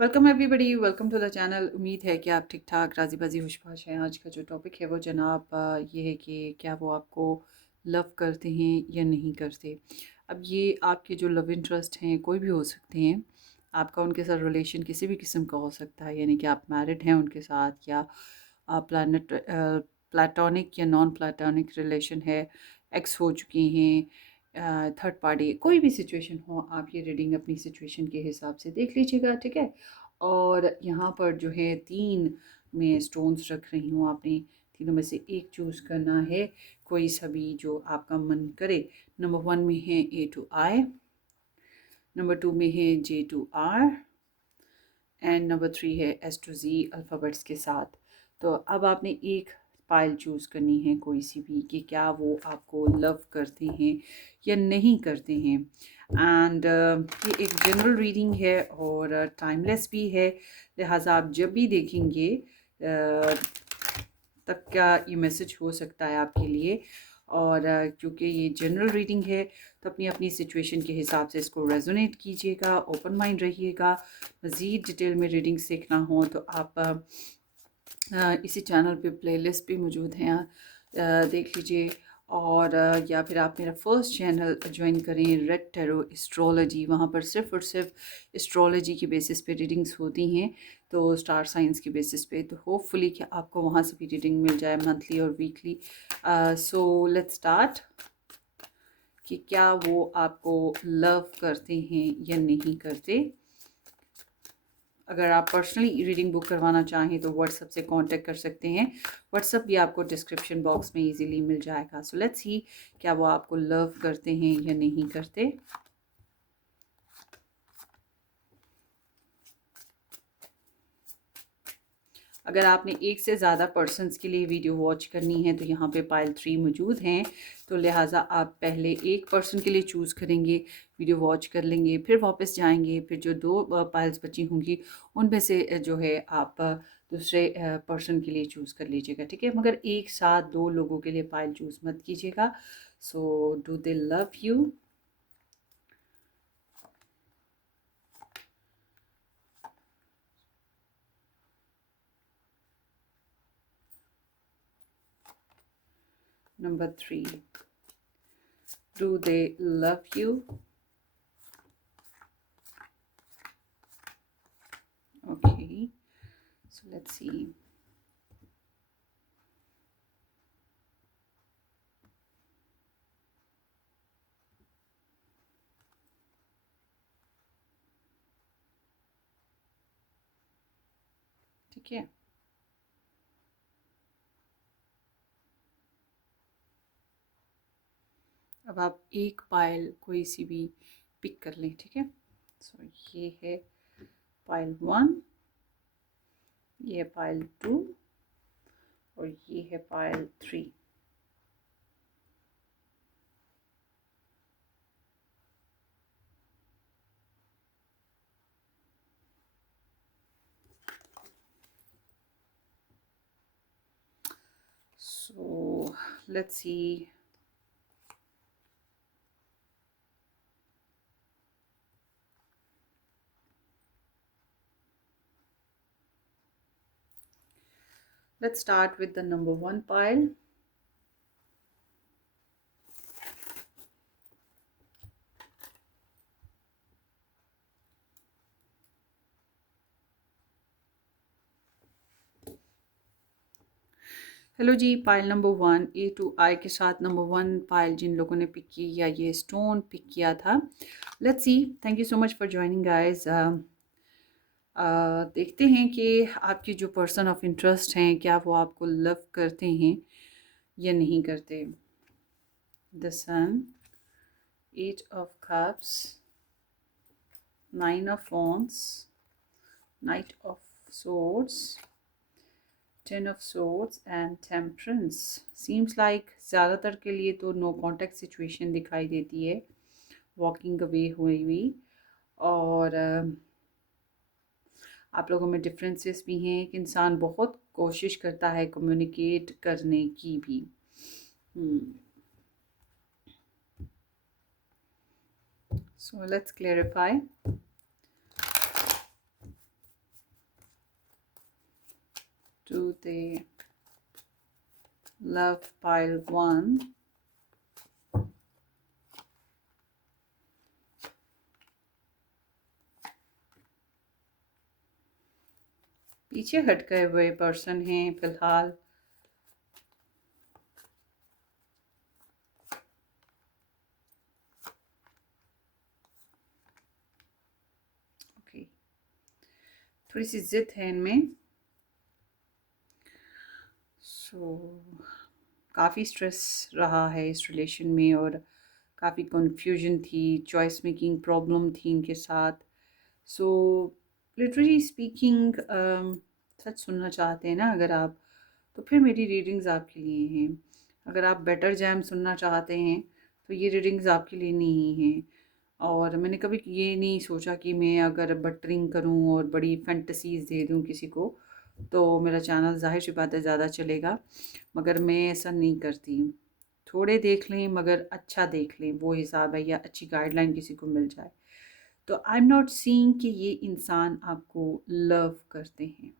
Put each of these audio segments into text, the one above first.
Welcome everybody, welcome to the channel. उम्मीद है कि आप ठीक ठाक राज़ी बाजी खुशबाश हैं। आज का जो टॉपिक है वो जनाब ये है कि क्या वो आपको लव करते हैं या नहीं करते। अब ये आपके जो लव इंटरेस्ट हैं कोई भी हो सकते हैं। आपका उनके साथ रिलेशन किसी भी किस्म का हो सकता है, यानी कि आप मैरिड हैं उनके साथ, या प्लाटोनिक या नॉन प्लाटोनिक रिलेशन है, एक्स हो चुके हैं, थर्ड पार्टी, कोई भी सिचुएशन हो, आप ये रीडिंग अपनी सिचुएशन के हिसाब से देख लीजिएगा, ठीक है। और यहाँ पर जो है 3 मैं स्टोन्स रख रही हूँ, आपने तीनों में से एक चूज़ करना है, कोई सा भी जो आपका मन करे। नंबर 1 में है A to I, नंबर 2 में है J to R, and number 3 है S to Z अल्फ़ाबेट्स के साथ। तो अब आपने एक पाइल चूज़ करनी है कोई सी भी, कि क्या वो आपको लव करते हैं या नहीं करते हैं। एंड ये एक जनरल रीडिंग है और टाइमलेस भी है, लिहाजा आप जब भी देखेंगे तब क्या ये मैसेज हो सकता है आपके लिए। और क्योंकि ये जनरल रीडिंग है तो अपनी अपनी सिचुएशन के हिसाब से इसको रेजोनेट कीजिएगा, ओपन माइंड रहिएगा। मज़ीद डिटेल में रीडिंग्स देखना हो तो आप इसी चैनल पे प्लेलिस्ट भी मौजूद हैं, देख लीजिए। और या फिर आप मेरा फर्स्ट चैनल ज्वाइन करें, रेड टैरो एस्ट्रोलॉजी। वहाँ पर सिर्फ़ और सिर्फ एस्ट्रोलॉजी की बेसिस पे रीडिंग्स होती हैं, तो स्टार साइंस की बेसिस पे। तो होपफुली कि आपको वहाँ से भी रीडिंग मिल जाए, मंथली और वीकली। सो लेट्स स्टार्ट कि क्या वो आपको लव करते हैं या नहीं करते। अगर आप पर्सनली रीडिंग बुक करवाना चाहें तो व्हाट्सएप से कांटेक्ट कर सकते हैं। व्हाट्सएप भी आपको डिस्क्रिप्शन बॉक्स में इजीली मिल जाएगा। सो लेट्स सी क्या वो आपको लव करते हैं या नहीं करते। अगर आपने एक से ज़्यादा पर्सनस के लिए वीडियो वॉच करनी है तो यहाँ पे पाइल 3 मौजूद हैं, तो लिहाजा आप पहले एक पर्सन के लिए चूज़ करेंगे, वीडियो वॉच कर लेंगे, फिर वापस जाएंगे, फिर जो 2 पाइल्स बची होंगी उनमें से जो है आप दूसरे पर्सन के लिए चूज़ कर लीजिएगा, ठीक है। मगर एक साथ 2 लोगों के लिए पाइल चूज़ मत कीजिएगा। So do they love you. Number 3, do they love you. Okay, so let's सी। ठीक है, अब आप एक पाइल कोई सी भी पिक कर लें, ठीक है। सो ये है पाइल 1, ये है पाइल 2 और ये है pile 3। So let's see. Let's start with the number 1 pile. Hello जी, pile number 1 A to I के साथ नंबर 1 पाइल जिन लोगों ने पिक की या ये स्टोन पिक किया था, let's see. Thank you so much for joining guys. देखते हैं कि आपकी जो पर्सन ऑफ इंटरेस्ट हैं क्या वो आपको लव करते हैं या नहीं करते। The sun, 8 of cups, 9 of wands, Knight of swords, 10 of swords and temperance. Seems like ज़्यादातर के लिए तो नो कॉन्टेक्ट सिचुएशन दिखाई देती है, वॉकिंग अवे हुई हुई। और आप लोगों में डिफरेंसेस भी हैं। एक इंसान बहुत कोशिश करता है कम्युनिकेट करने की भी। So let's clarify. to the love pile 1. पीछे हट गए हुए पर्सन हैं फिलहाल। ओके, थोड़ी सी जिद है इनमें। काफ़ी स्ट्रेस रहा है इस रिलेशन में और काफ़ी कन्फ्यूजन थी, चॉइस मेकिंग प्रॉब्लम थी इनके साथ। सो लिटरली स्पीकिंग, सच सुनना चाहते हैं ना अगर आप, तो फिर मेरी रीडिंग्स आपके लिए हैं। अगर आप बेटर जैम सुनना चाहते हैं तो ये रीडिंग्स आपके लिए नहीं हैं। और मैंने कभी ये नहीं सोचा कि मैं अगर बटरिंग करूं और बड़ी फैंटसीज़ दे दूं किसी को तो मेरा चैनल ज़ाहिर सी बात है ज़्यादा चलेगा, मगर मैं ऐसा नहीं करती। थोड़े देख लें मगर अच्छा देख लें, वो हिसाब है, या अच्छी गाइडलाइन किसी को मिल जाए। तो आई एम नॉट सीइंग कि ये इंसान आपको लव करते हैं।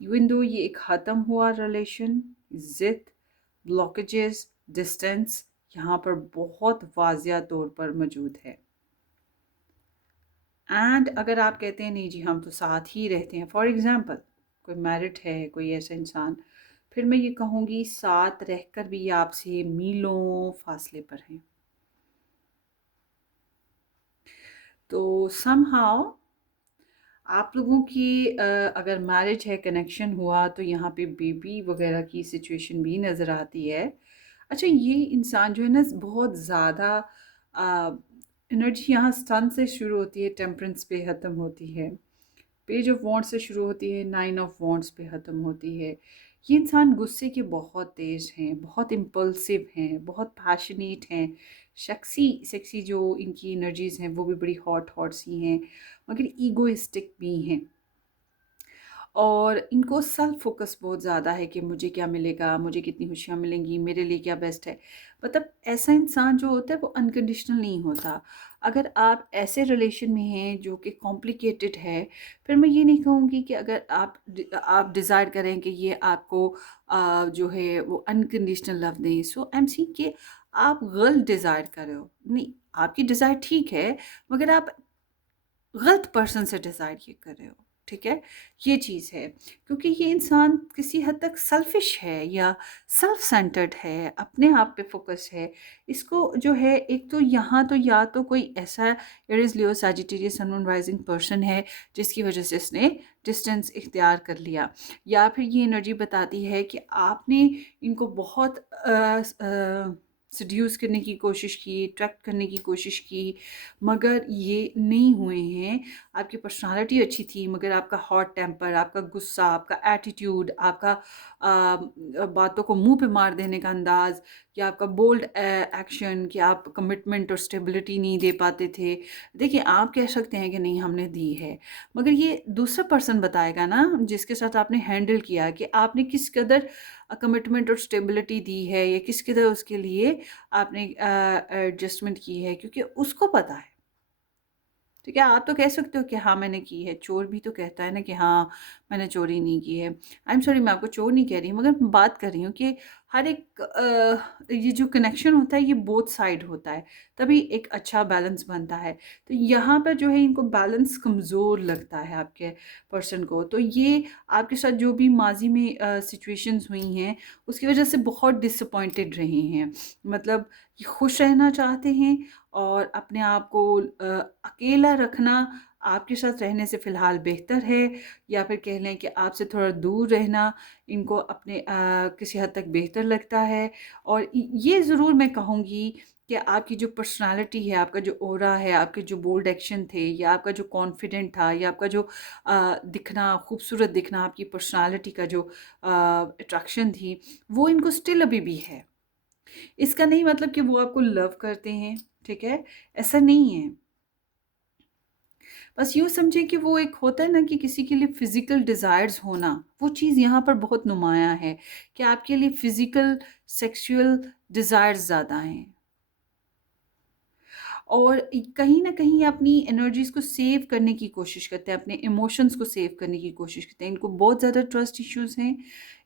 इवन दो ये एक ख़त्म हुआ रिलेशन, जिद, ब्लॉकेजेस, डिस्टेंस यहाँ पर बहुत वाजिया तौर पर मौजूद है। एंड अगर आप कहते हैं नहीं जी हम तो साथ ही रहते हैं, फॉर एग्ज़ाम्पल कोई मैरिड है, कोई ऐसा इंसान, फिर मैं ये कहूँगी साथ रहकर भी ये आपसे मीलों फासले पर हैं। तो समहाउ आप लोगों की अगर मैरिज है, कनेक्शन हुआ, तो यहाँ पे बेबी वगैरह की सिचुएशन भी नज़र आती है। अच्छा, ये इंसान जो है ना बहुत ज़्यादा एनर्जी यहाँ सन से शुरू होती है, टेम्परेंस पे ख़त्म होती है, पेज ऑफ वॉन्ट्स से शुरू होती है, 9 ऑफ वॉन्ट्स पे ख़त्म होती है। ये इंसान गुस्से के बहुत तेज़ हैं, बहुत इम्पल्सिव हैं, बहुत पैशनेट हैं, सेक्सी जो इनकी एनर्जीज़ हैं वो भी बड़ी हॉट हॉट सी हैं, मगर ईगोइस्टिक भी हैं। और इनको सेल्फ फोकस बहुत ज़्यादा है कि मुझे क्या मिलेगा, मुझे कितनी खुशियाँ मिलेंगी, मेरे लिए क्या बेस्ट है। मतलब ऐसा इंसान जो होता है वो अनकंडीशनल नहीं होता। अगर आप ऐसे रिलेशन में हैं जो कि कॉम्प्लिकेटेड है, फिर मैं ये नहीं कहूँगी कि अगर आप डिज़ायर करें कि ये आपको जो है वो अनकंडीशनल लव दें। सो आई एम सीइंग कि आप गलत डिज़ायर कर रहे हो। नहीं, आपकी डिज़ायर ठीक है, मगर आप गलत पर्सन से डिज़ायर ये कर रहे हो। ठीक है, ये चीज़ है, क्योंकि ये इंसान किसी हद तक सेल्फिश है या सेल्फ सेंटर्ड है, अपने आप पे फोकस है। इसको जो है एक तो यहाँ तो या तो कोई ऐसा Aries Leo Sagittarius sun moon rising person है जिसकी वजह से इसने डिस्टेंस इख्तियार कर लिया, या फिर ये एनर्जी बताती है कि आपने इनको बहुत सड्यूस करने की कोशिश की, अट्रैक्ट करने की कोशिश की, मगर ये नहीं हुए हैं। आपकी पर्सनालिटी अच्छी थी, मगर आपका हॉट टेम्पर, आपका गुस्सा, आपका एटीट्यूड, आपका बातों को मुंह पे मार देने का अंदाज़, या आपका बोल्ड एक्शन कि आप कमिटमेंट और स्टेबिलिटी नहीं दे पाते थे। देखिए, आप कह सकते हैं कि नहीं हमने दी है, मगर ये दूसरा पर्सन बताएगा ना जिसके साथ आपने हैंडल किया कि आपने किस कदर कमिटमेंट और स्टेबिलिटी दी है, या किस कदर उसके लिए आपने एडजस्टमेंट की है, क्योंकि उसको पता है। तो क्या आप तो कह सकते हो कि हाँ मैंने की है, चोर भी तो कहता है ना कि हाँ मैंने चोरी नहीं की है। आई एम सॉरी, मैं आपको चोर नहीं कह रही हूँ, मगर मैं बात कर रही हूँ कि हर एक ये जो कनेक्शन होता है ये बोथ साइड होता है, तभी एक अच्छा बैलेंस बनता है। तो यहाँ पर जो है इनको बैलेंस कमज़ोर लगता है आपके पर्सन को। तो ये आपके साथ जो भी माजी में सिचुएशंस हुई हैं उसकी वजह से बहुत डिसअपॉइंटेड रहे हैं। मतलब ये खुश रहना चाहते हैं और अपने आप को अकेला रखना आपके साथ रहने से फ़िलहाल बेहतर है, या फिर कह लें कि आपसे थोड़ा दूर रहना इनको अपने किसी हद तक बेहतर लगता है। और ये ज़रूर मैं कहूँगी कि आपकी जो पर्सनालिटी है, आपका जो ऑरा है, आपके जो बोल्ड एक्शन थे, या आपका जो कॉन्फिडेंट था, या आपका जो दिखना, खूबसूरत दिखना, आपकी पर्सनालिटी का जो अट्रैक्शन थी, वो इनको स्टिल अभी भी है। इसका नहीं मतलब कि वो आपको लव करते हैं, ठीक है? ऐसा नहीं है। बस यूँ समझिए कि वो एक होता है ना कि किसी के लिए फ़िज़िकल डिज़ायर्स होना, वो चीज़ यहाँ पर बहुत नुमायाँ है कि आपके लिए फ़िज़िकल, सेक्सुअल डिज़ायर्स ज़्यादा हैं। और कहीं न कहीं अपनी एनर्जीज़ को सेव करने की कोशिश करते हैं, अपने इमोशंस को सेव करने की कोशिश करते हैं। इनको बहुत ज़्यादा ट्रस्ट इश्यूज़ हैं,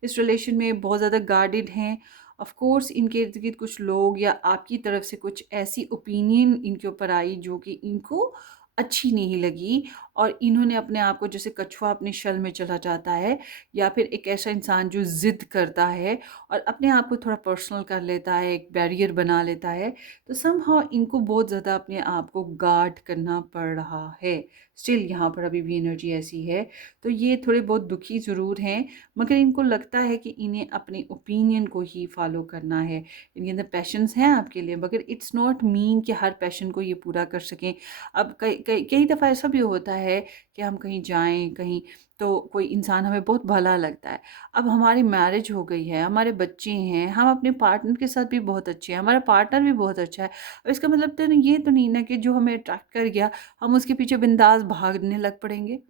इस रिलेशन में बहुत ज़्यादा गार्डेड हैं। ऑफ़ कोर्स इनके इर्द-गिर्द कुछ लोग या आपकी तरफ से कुछ ऐसी ओपिनियन इनके ऊपर आई जो कि इनको अच्छी नहीं लगी, और इन्होंने अपने आप को, जैसे कछुआ अपने शल में चला जाता है या फिर एक ऐसा इंसान जो ज़िद करता है और अपने आप को थोड़ा पर्सनल कर लेता है, एक बैरियर बना लेता है, तो समहाउ इनको बहुत ज़्यादा अपने आप को गार्ड करना पड़ रहा है। स्टिल यहाँ पर अभी भी एनर्जी ऐसी है, तो ये थोड़े बहुत दुखी ज़रूर हैं, मगर इनको लगता है कि इन्हें अपने ओपिनियन को ही फॉलो करना है। इनके अंदर पैशंस हैं आपके लिए, मगर इट्स नॉट मीन कि हर पैशन को ये पूरा कर सकें। अब कई कई कई दफ़ा ऐसा भी होता है कि हम कहीं जाएँ, कहीं तो कोई इंसान हमें बहुत भला लगता है। अब हमारी मैरिज हो गई है, हमारे बच्चे हैं, हम अपने पार्टनर के साथ भी बहुत अच्छे हैं, हमारा पार्टनर भी बहुत अच्छा है। अब इसका मतलब तो ये तो नहीं ना कि जो हमें अट्रैक्ट कर गया, हम उसके पीछे बिंदास भागने लग पड़ेंगे।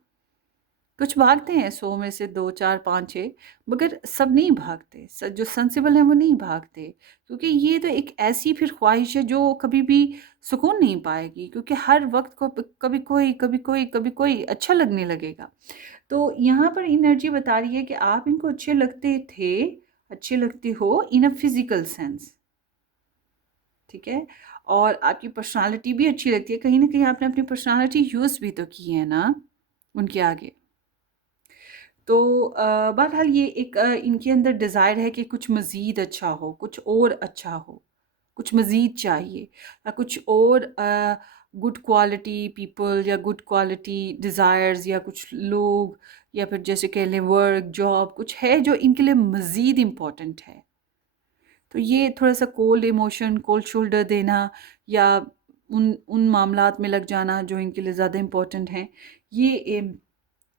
कुछ भागते हैं 100 में से 2, 4, 5, 6, मगर सब नहीं भागते। जो सेंसिबल हैं वो नहीं भागते, क्योंकि ये तो एक ऐसी फिर ख्वाहिश है जो कभी भी सुकून नहीं पाएगी, क्योंकि हर वक़्त को कभी कोई, कभी कोई, कभी कोई अच्छा लगने लगेगा। तो यहाँ पर एनर्जी बता रही है कि आप इनको अच्छे लगते थे, अच्छे लगते हो इन अ फिज़िकल सेंस, ठीक है? और आपकी पर्सनैलिटी भी अच्छी लगती है। कहीं न कहीं आपने अपनी पर्सनैलिटी यूज़ भी तो की है ना, उनके आगे। तो बहरहाल ये एक इनके अंदर डिज़ायर है कि कुछ मज़ीद अच्छा हो, कुछ और अच्छा हो, कुछ मज़ीद चाहिए, कुछ और गुड क्वालिटी पीपल या गुड क्वालिटी डिज़ायर्स या कुछ लोग, या फिर जैसे कह लें वर्क, जॉब, कुछ है जो इनके लिए मज़ीद इम्पोर्टेंट है। तो ये थोड़ा-सा कोल्ड इमोशन, कोल्ड शोल्डर देना या उन उन मामलात में लग जाना जो इनके लिए ज़्यादा इम्पोर्टेंट हैं, ये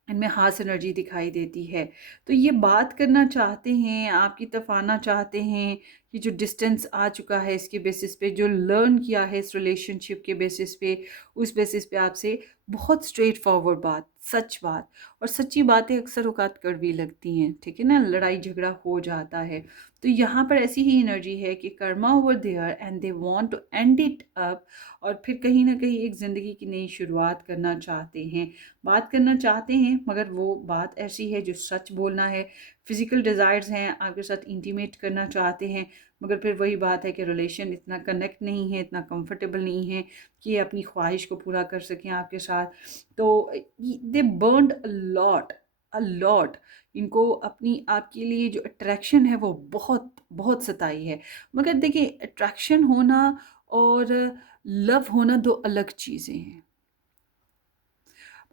इनमें ख़ास एनर्जी दिखाई देती है। तो ये बात करना चाहते हैं, आपकी तरफ आना चाहते हैं, कि जो डिस्टेंस आ चुका है इसके बेसिस पे, जो लर्न किया है इस रिलेशनशिप के बेसिस पे, उस बेसिस पे आपसे बहुत स्ट्रेट फॉरवर्ड बात, सच बात, और सच्ची बातें अक्सर औक़ात कड़वी लगती हैं, ठीक है ना? लड़ाई झगड़ा हो जाता है। तो यहाँ पर ऐसी ही एनर्जी है कि karma over there and they want to end it up, और फिर कहीं न कहीं एक ज़िंदगी की नई शुरुआत करना चाहते हैं। बात करना चाहते हैं, मगर वो बात ऐसी है जो सच बोलना है। फिज़िकल डिज़ायर्स हैं, आपके साथ इंटीमेट करना चाहते हैं, मगर फिर वही बात है कि रिलेशन इतना कनेक्ट नहीं है, इतना कंफर्टेबल नहीं है कि ये अपनी ख्वाहिश को पूरा कर सकें आपके साथ। तो दे बर्न्ड अ लॉट। इनको अपनी आपके लिए जो अट्रैक्शन है वो बहुत बहुत सताई है। मगर देखिए, अट्रैक्शन होना और लव होना 2 अलग चीज़ें हैं।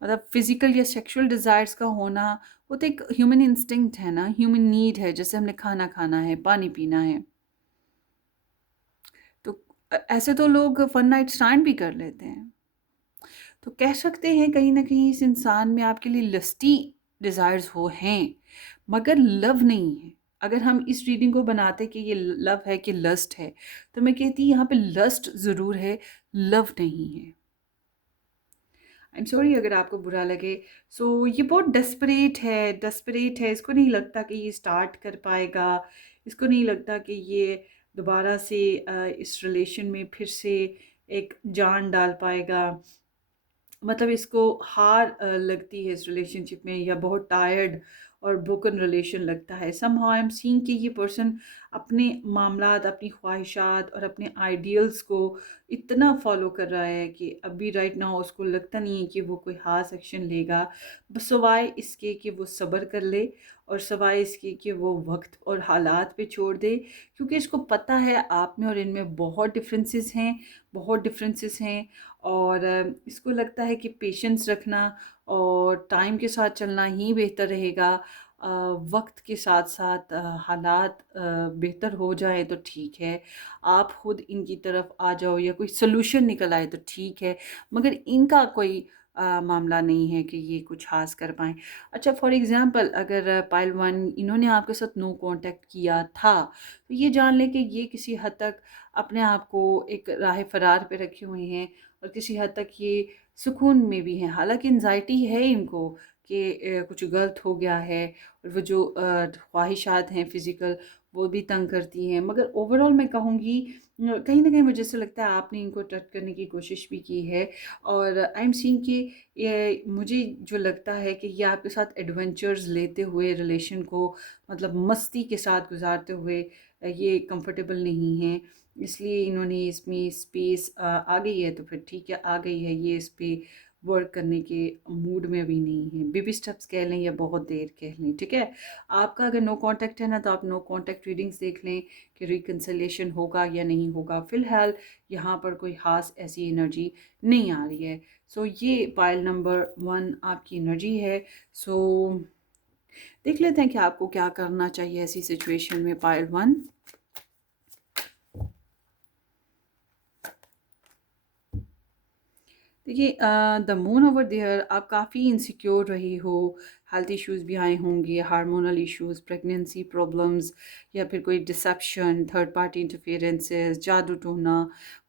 मतलब फिजिकल या सेक्सुअल डिज़ायर्स का होना, वो तो एक ह्यूमन इंस्टिंक्ट है ना, ह्यूमन नीड है, जैसे हमने खाना खाना है, पानी पीना है। तो ऐसे तो लोग वन नाइट स्टैंड भी कर लेते हैं। तो कह सकते हैं कहीं न कहीं इस इंसान में आपके लिए लस्टी डिज़ायर्स वो हैं, मगर लव नहीं है। अगर हम इस रीडिंग को बनाते कि ये लव है कि लस्ट है, तो मैं कहती यहाँ पे लस्ट ज़रूर है, लव नहीं है। आई एम सॉरी अगर आपको बुरा लगे। सो ये बहुत डेस्परेट है, इसको नहीं लगता कि ये स्टार्ट कर पाएगा, इसको नहीं लगता कि ये दोबारा से इस रिलेशन में फिर से एक जान डाल पाएगा। मतलब इसको हार लगती है इस रिलेशनशिप में, या बहुत टायर्ड और ब्रोकन रिलेशन लगता है। समहाउ आई एम सीइंग कि ये पर्सन अपने मामलात, अपनी ख्वाहिशात और अपने आइडियल्स को इतना फॉलो कर रहा है कि अभी राइट नाउ उसको लगता नहीं है कि वो कोई ख़ास एक्शन लेगा, बस सवाए इसके कि वो सब्र कर ले, और सवाए इसके कि वो वक्त और हालात पे छोड़ दे, क्योंकि इसको पता है आप में और इनमें बहुत डिफरेंसेस हैं। और इसको लगता है कि पेशेंस रखना और टाइम के साथ चलना ही बेहतर रहेगा। वक्त के साथ साथ हालात बेहतर हो जाए तो ठीक है, आप खुद इनकी तरफ आ जाओ या कोई सलूशन निकल आए तो ठीक है, मगर इनका कोई मामला नहीं है कि ये कुछ हासिल कर पाएँ। अच्छा, फॉर एग्ज़ाम्पल अगर पाइल 1 इन्होंने आपके साथ नो कॉन्टैक्ट किया था, तो ये जान लें कि ये किसी हद तक अपने आप को एक राह फ़रार पे रखे हुए हैं, और किसी हद तक ये सुकून में भी हैं। हालाँकि एंग्ज़ायटी है इनको कि कुछ गलत हो गया है, और वो जो ख्वाहिशात हैं फ़िज़िकल, वो भी तंग करती हैं। मगर ओवरऑल मैं कहूँगी कहीं ना कहीं मुझे ऐसा लगता है आपने इनको टच करने की कोशिश भी की है। और आई एम सीइंग कि ये मुझे जो लगता है कि ये आपके साथ एडवेंचर्स लेते हुए रिलेशन को मतलब मस्ती के साथ गुजारते हुए ये कंफर्टेबल नहीं हैं। इसलिए इन्होंने इसमें स्पेस आ गई है तो फिर ठीक है, आ गई है, ये इस पे वर्क करने के मूड में भी नहीं है। बेबी स्टेप्स कह लें या बहुत देर कह लें, ठीक है। आपका अगर नो कांटेक्ट है ना, तो आप नो कांटेक्ट रीडिंग्स देख लें कि रिकन्सिलेशन होगा या नहीं होगा। फिलहाल यहाँ पर कोई ख़ास ऐसी एनर्जी नहीं आ रही है। सो ये पाइल नंबर 1 आपकी एनर्जी है। सो देख लेते हैं कि आपको क्या करना चाहिए ऐसी सिचुएशन में। पाइल 1, देखिए द मून ओवर देयर, आप काफ़ी इनसिक्योर रही हो। हेल्थ इश्यूज भी आए होंगे, हार्मोनल इश्यूज, प्रेगनेंसी प्रॉब्लम्स, या फिर कोई डिसेप्शन, थर्ड पार्टी इंटरफेरेंसेस, जादू टोना,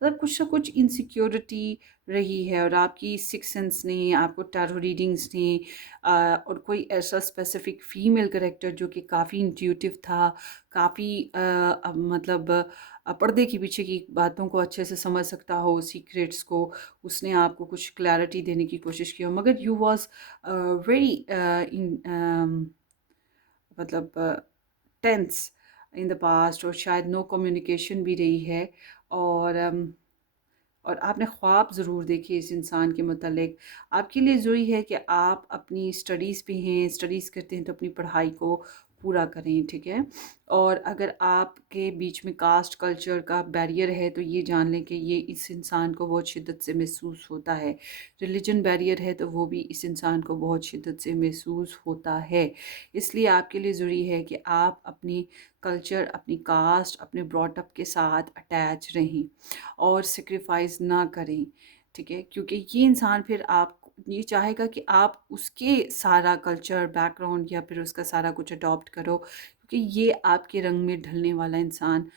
मतलब कुछ ना कुछ इनसिक्योरिटी रही है। और आपकी सिक्स सेंस ने, आपको टैरो रीडिंग्स ने और कोई ऐसा स्पेसिफिक फीमेल करेक्टर जो कि काफ़ी इंट्यूटिव था, काफ़ी मतलब पर्दे के पीछे की बातों को अच्छे से समझ सकता हो, सीक्रेट्स को, उसने आपको कुछ क्लैरिटी देने की कोशिश की हो। मगर यू वॉज वेरी इन मतलब टेंस इन द पास्ट, और शायद नो कम्युनिकेशन भी रही है। और और आपने ख्वाब ज़रूर देखे इस इंसान के मतलब। आपके लिए ज़रूरी है कि आप अपनी स्टडीज़ पे हैं, स्टडीज़ करते हैं तो अपनी पढ़ाई को पूरा करें, ठीक है। और अगर आपके बीच में कास्ट कल्चर का बैरियर है तो ये जान लें कि ये इस इंसान को बहुत शिद्दत से महसूस होता है। रिलीजन बैरियर है तो वो भी इस इंसान को बहुत शिद्दत से महसूस होता है। इसलिए आपके लिए ज़रूरी है कि आप अपनी कल्चर, अपनी कास्ट, अपने ब्रॉटअप के साथ अटैच रहें और सेक्रीफाइस ना करें, ठीक है। क्योंकि ये इंसान फिर आप ये चाहेगा कि आप उसके सारा कल्चर बैकग्राउंड या फिर उसका सारा कुछ अडॉप्ट करो, क्योंकि ये आपके रंग में ढलने वाला इंसान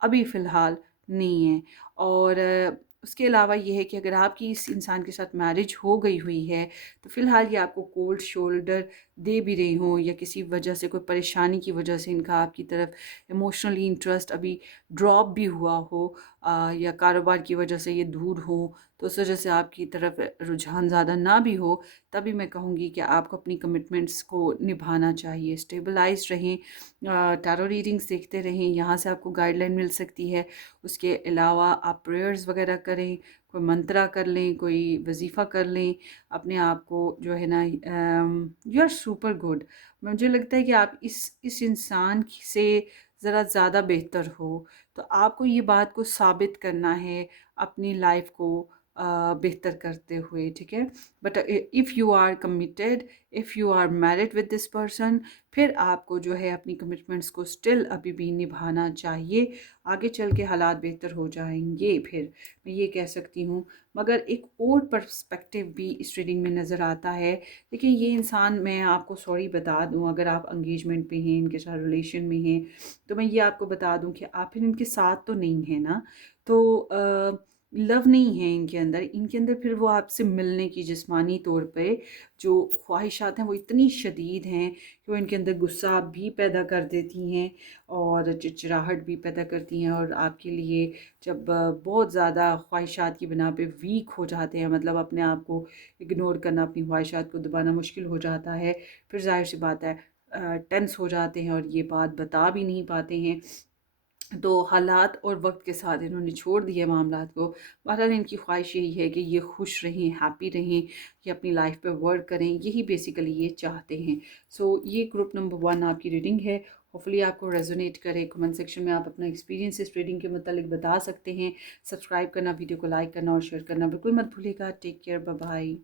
अभी फ़िलहाल नहीं है। और उसके अलावा ये है कि अगर आपकी इस इंसान के साथ मैरिज हो गई हुई है तो फ़िलहाल ये आपको कोल्ड शोल्डर दे भी रही हों, या किसी वजह से, कोई परेशानी की वजह से इनका आपकी तरफ इमोशनली इंटरेस्ट अभी ड्रॉप भी हुआ हो, या कारोबार की वजह से ये दूर हो, तो उस वजह से आपकी तरफ रुझान ज़्यादा ना भी हो, तभी मैं कहूँगी कि आपको अपनी कमिटमेंट्स को निभाना चाहिए। स्टेबलाइज रहें, टैरो रीडिंग्स देखते रहें, यहाँ से आपको गाइडलाइन मिल सकती है। उसके अलावा आप प्रेयर्स वगैरह करें, कोई मंत्रा कर लें, कोई वजीफ़ा कर लें, अपने आप को जो है ना, यू आर सुपर गुड। मुझे लगता है कि आप इस इंसान से ज़रा ज़्यादा बेहतर हो। तो आपको ये बात को साबित करना है अपनी लाइफ को बेहतर करते हुए, ठीक है। But if you are committed, if you are married with this person, फिर आपको जो है अपनी कमिटमेंट्स को स्टिल अभी भी निभाना चाहिए। आगे चल के हालात बेहतर हो जाएंगे, फिर मैं ये कह सकती हूँ। मगर एक और पर्सपेक्टिव भी इस रीडिंग में नज़र आता है। देखिए ये इंसान, मैं आपको सॉरी बता दूँ, अगर आप एंगेजमेंट पे हैं, इनके साथ रिलेशन में हैं, तो मैं ये आपको बता दूँ कि आप फिर इनके साथ तो नहीं हैं ना। तो लव नहीं है इनके अंदर फिर वो आपसे मिलने की जिस्मानी तौर पे जो ख्वाहिशात हैं वो इतनी शदीद हैं कि वो इनके अंदर गुस्सा भी पैदा कर देती हैं और चिड़चिड़ाहट भी पैदा करती हैं। और आपके लिए जब बहुत ज़्यादा ख्वाहिशात की बिना पे वीक हो जाते हैं, मतलब अपने आप को इग्नोर करना, अपनी ख्वाहिशात को दबाना मुश्किल हो जाता है, फिर जाहिर सी बात है टेंस हो जाते हैं और ये बात बता भी नहीं पाते हैं। तो हालात और वक्त के साथ इन्होंने छोड़ दिए मामलात को। बहरहाल इनकी ख्वाहिश यही है कि ये खुश रहें, हैप्पी रहें, ये अपनी लाइफ पे वर्क करें, यही बेसिकली ये चाहते हैं। सो ये ग्रुप नंबर 1 आपकी रीडिंग है। होपफुली आपको रेजोनेट करे। कमेंट सेक्शन में आप अपना एक्सपीरियंस इस रीडिंग के मतलब बता सकते हैं। सब्सक्राइब करना, वीडियो को लाइक करना और शेयर करना बिल्कुल मत भूलिएगा। Take care, bye bye.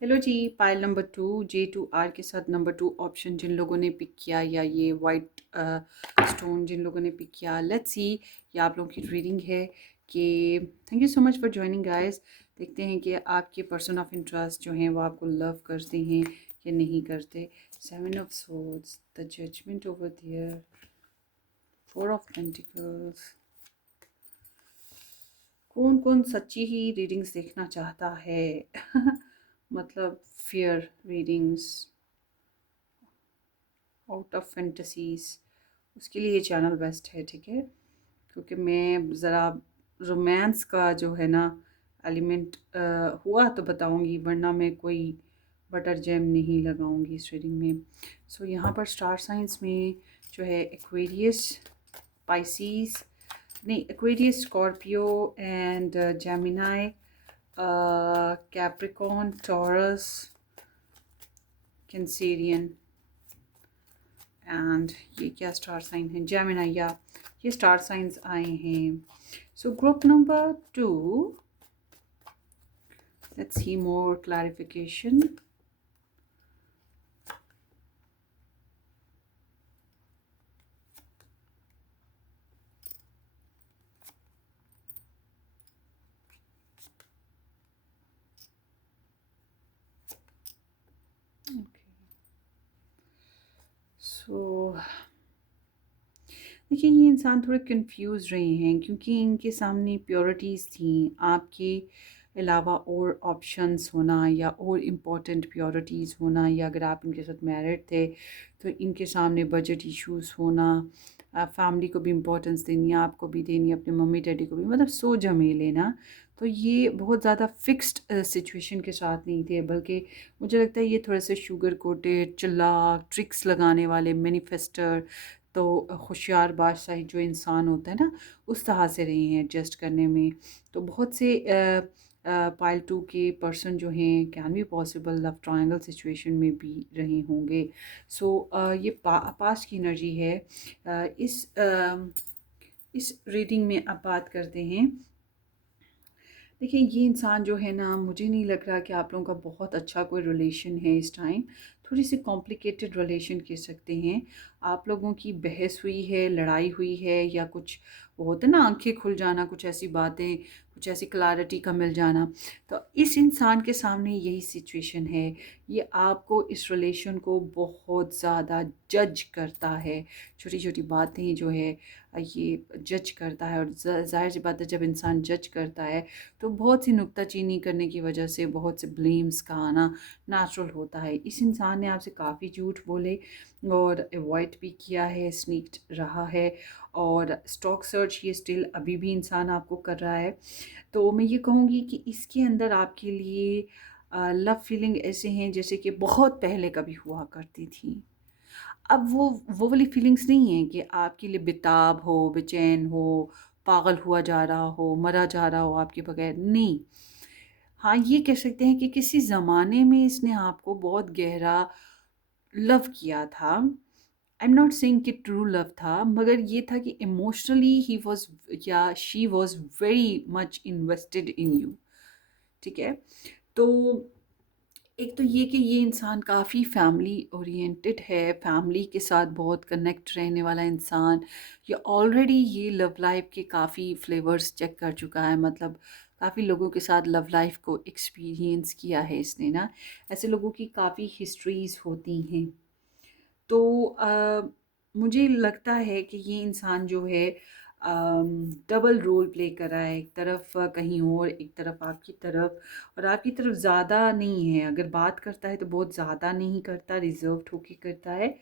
Hello जी, पाइल नंबर 2, J2R के साथ नंबर 2 ऑप्शन जिन लोगों ने पिक किया, या ये वाइट स्टोन जिन लोगों ने पिक किया, लेट्स सी ये आप लोगों की रीडिंग है okay, thank you so much for joining guys. देखते हैं कि आपके पर्सन ऑफ इंटरेस्ट जो हैं वो आपको लव करते हैं या नहीं करते। 7 of swords, the judgement over there, 4 of pentacles. कौन कौन सच्ची ही रीडिंग्स देखना चाहता है मतलब fear readings, out of fantasies, उसके लिए ये चैनल बेस्ट है, ठीक है। क्योंकि मैं ज़रा रोमांस का जो है ना एलिमेंट हुआ तो बताऊंगी, वरना मैं कोई बटर जैम नहीं लगाऊंगी इस रीडिंग में। सो यहाँ पर स्टार साइंस में जो है एक्वेरियस, पाइसीस, नहीं Aquarius, Scorpio and Gemini, Capricorn, taurus, Cancerian and ये क्या स्टार साइन है, जेमिनाई, या ये स्टार साइंस आए हैं। So group number 2, let's see more clarification. Okay. So देखिए ये इंसान थोड़े कंफ्यूज रहे हैं क्योंकि इनके सामने प्योरिटीज़ थी, आपके अलावा और ऑप्शंस होना या और इम्पोर्टेंट प्योरिटीज़ होना, या अगर आप इनके साथ मैरिड थे तो इनके सामने बजट इश्यूज होना, फैमिली को भी इम्पोर्टेंस देनी है, आपको भी देनी है, अपने मम्मी डैडी को भी, मतलब सो झमेले ना। तो ये बहुत ज़्यादा फिक्स्ड सिचुएशन के साथ नहीं थे, बल्कि मुझे लगता है ये थोड़े से शुगर कोटेड, चालाक, ट्रिक्स लगाने वाले, मैनिफेस्टर, तो होशियार बादशाही जो इंसान होता है ना, उस तरह से रहे हैं एडजस्ट करने में। तो बहुत से पाइल 2 के पर्सन जो हैं can be possible love triangle situation में भी रहे होंगे। सो ये पास्ट की एनर्जी है। इस रीडिंग में अब बात करते हैं। देखिए ये इंसान जो है ना, मुझे नहीं लग रहा कि आप लोगों का बहुत अच्छा कोई रिलेशन है इस टाइम। थोड़ी सी कॉम्प्लिकेटेड रिलेशन कह सकते हैं। आप लोगों की बहस हुई है, लड़ाई हुई है, या कुछ वो होता है ना आंखें खुल जाना, कुछ ऐसी बातें, कुछ ऐसी क्लैरिटी का मिल जाना। तो इस इंसान के सामने यही सिचुएशन है। ये आपको, इस रिलेशन को बहुत ज़्यादा जज करता है। छोटी छोटी बातें जो है ये जज करता है, और जाहिर सी बात है जब इंसान जज करता है तो बहुत सी नुक्ताचीनी करने की वजह से बहुत से ब्लेम्स का आना नेचुरल होता है। इस इंसान ने आपसे काफ़ी झूठ बोले और अवॉइड भी किया है, स्नीक्ड रहा है, और स्टॉक सर्च ये स्टिल अभी भी इंसान आपको कर रहा है। तो मैं ये कहूँगी कि इसके अंदर आपके लिए लव फीलिंग ऐसे हैं जैसे कि बहुत पहले कभी हुआ करती थी। अब वो वाली फीलिंग्स नहीं है कि आपके लिए बेताब हो, बेचैन हो, पागल हुआ जा रहा हो, मरा जा रहा हो आपके बगैर, नहीं। हाँ, ये कह सकते हैं कि किसी ज़माने में इसने आपको बहुत गहरा लव किया था। आई एम नॉट सेइंग कि ट्रू लव था, मगर ये था कि इमोशनली ही वॉज या she was very much invested in you, ठीक है। तो एक तो ये कि ये इंसान काफ़ी फैमिली ओरिएंटेड है, फैमिली के साथ बहुत कनेक्ट रहने वाला इंसान। ये ऑलरेडी ये लव लाइफ के काफ़ी फ्लेवर्स चेक कर चुका है, मतलब काफ़ी लोगों के साथ लव लाइफ को एक्सपीरियंस किया है इसने ना। ऐसे लोगों की काफ़ी हिस्ट्रीज़ होती हैं। तो मुझे लगता है कि ये इंसान जो है डबल रोल प्ले कर रहा है, एक तरफ कहीं और, एक तरफ आपकी तरफ। और आपकी तरफ ज़्यादा नहीं है, अगर बात करता है तो बहुत ज़्यादा नहीं करता, रिजर्व्ड होके करता है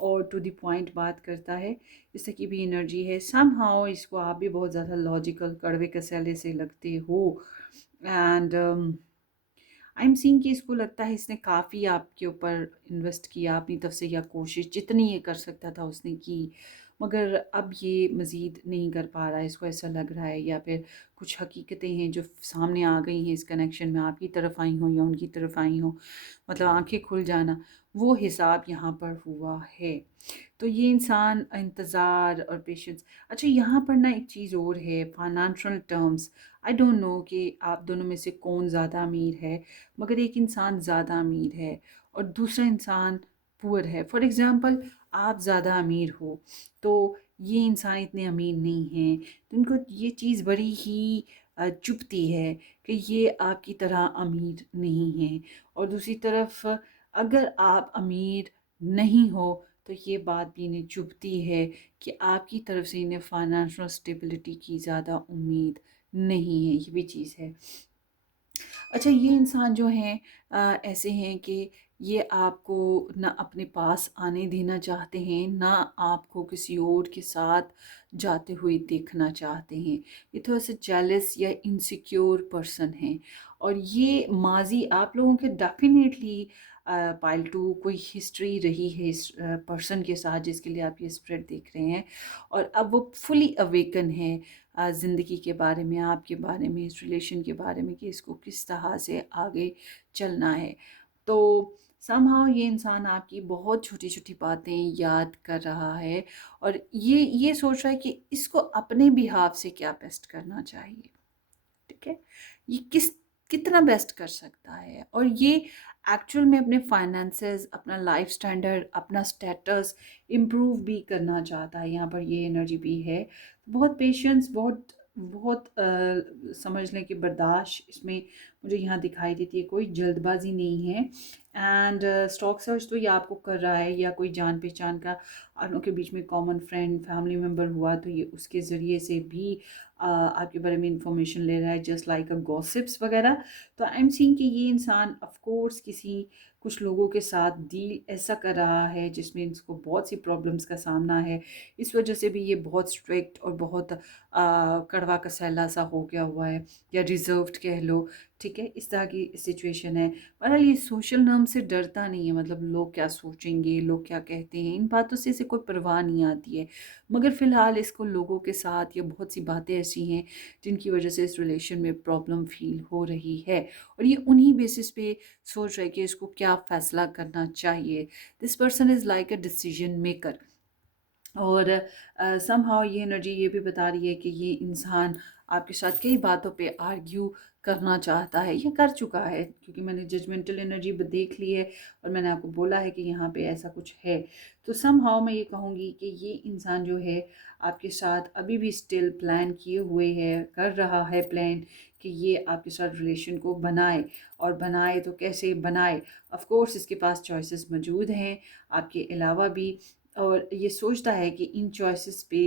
और टू द पॉइंट बात करता है। इस तरह की भी एनर्जी है। समहाउ इसको आप भी बहुत ज़्यादा लॉजिकल, कड़वे कसैले से लगते हो। एंड आई एम सीइंग कि इसको लगता है इसने काफ़ी आपके ऊपर इन्वेस्ट किया अपनी तरफ से, या कोशिश जितनी ये कर सकता था उसने की, मगर अब ये मज़ीद नहीं कर पा रहा है, इसको ऐसा लग रहा है। या फिर कुछ हकीकतें हैं जो सामने आ गई हैं इस कनेक्शन में, आपकी तरफ आई हों या उनकी तरफ आई हों, मतलब आंखें खुल जाना, वो हिसाब यहाँ पर हुआ है। तो ये इंसान इंतज़ार और पेशेंस। अच्छा यहाँ पर ना एक चीज़ और है, financial terms. I don't know कि आप दोनों में से कौन ज़्यादा अमीर है, मगर एक इंसान ज़्यादा अमीर है और दूसरा इंसान पुअर है। फॉर एग्ज़ाम्पल आप ज़्यादा अमीर हो तो ये इंसान इतने अमीर नहीं हैं, तो उनको ये चीज़ बड़ी ही चुभती है कि ये आपकी तरह अमीर नहीं हैं। और दूसरी तरफ अगर आप अमीर नहीं हो तो ये बात भी इन्हें चुभती है कि आपकी तरफ से इन्हें फाइनेंशियल स्टेबिलिटी की ज़्यादा उम्मीद नहीं है, ये भी चीज़ है। अच्छा, ये इंसान जो हैं ऐसे हैं कि ये आपको ना अपने पास आने देना चाहते हैं, ना आपको किसी और के साथ जाते हुए देखना चाहते हैं। ये थोड़ा सा जेलस या इनसिक्योर पर्सन हैं। और ये माजी आप लोगों के डेफिनेटली पालतू कोई हिस्ट्री रही है इस पर्सन के साथ जिसके लिए आप ये स्प्रेड देख रहे हैं। और अब वो फुली अवेकन है ज़िंदगी के बारे में, आपके बारे में, इस रिलेशन के बारे में कि इसको किस तरह से आगे चलना है। तो समहाउ ये इंसान आपकी बहुत छोटी-छोटी बातें याद कर रहा है और ये सोच रहा है कि इसको अपने बिहाफ़ से क्या बेस्ट करना चाहिए, ठीक है? ये कितना बेस्ट कर सकता है और ये एक्चुअल में अपने फाइनेंसेस, अपना लाइफ स्टैंडर्ड, अपना स्टेटस इम्प्रूव भी करना चाहता है। यहाँ पर ये एनर्जी भी है। बहुत पेशेंस, बहुत बहुत समझ लें कि बर्दाश्त इसमें मुझे यहाँ दिखाई देती है। कोई जल्दबाजी नहीं है। एंड स्टॉक सर्च तो ये आपको कर रहा है या कोई जान पहचान का आप लोगों के बीच में कॉमन फ्रेंड, फैमिली मेम्बर हुआ तो ये उसके ज़रिए से भी आपके बारे में इंफॉर्मेशन ले रहा है, जस्ट लाइक अ गॉसिप्स वगैरह। तो आई एम सीइंग कि ये इंसान ऑफ कोर्स किसी कुछ लोगों के साथ डील ऐसा कर रहा है जिसमें इसको बहुत सी प्रॉब्लम्स का सामना है। इस वजह से भी ये बहुत स्ट्रिक्ट और बहुत कड़वा कसैला सा हो गया हुआ है या रिजर्व्ड कह लो, ठीक है? इस तरह की सिचुएशन है। बहरहाल ये सोशल नॉर्म से डरता नहीं है, मतलब लोग क्या सोचेंगे, लोग क्या कहते हैं, इन बातों से इसे कोई परवाह नहीं आती है। मगर फ़िलहाल इसको लोगों के साथ या बहुत सी बातें ऐसी हैं जिनकी वजह से इस रिलेशन में प्रॉब्लम फ़ील हो रही है और ये उन्हीं बेसिस पे सोच रहा है कि इसको क्या फ़ैसला करना चाहिए। This person is like a decision maker. और समहाउ ये एनर्जी ये भी बता रही है कि ये इंसान आपके साथ कई बातों पे आर्ग्यू करना चाहता है या कर चुका है, क्योंकि मैंने जजमेंटल एनर्जी देख ली है और मैंने आपको बोला है कि यहाँ पे ऐसा कुछ है। तो समहाउ मैं ये कहूँगी कि ये इंसान जो है आपके साथ अभी भी स्टिल प्लान किए हुए है, कर रहा है प्लान कि ये आपके साथ रिलेशन को बनाए। और बनाए तो कैसे बनाए, ऑफ कोर्स इसके पास चॉइसेस मौजूद हैं आपके अलावा भी। और ये सोचता है कि इन चॉइसेस पे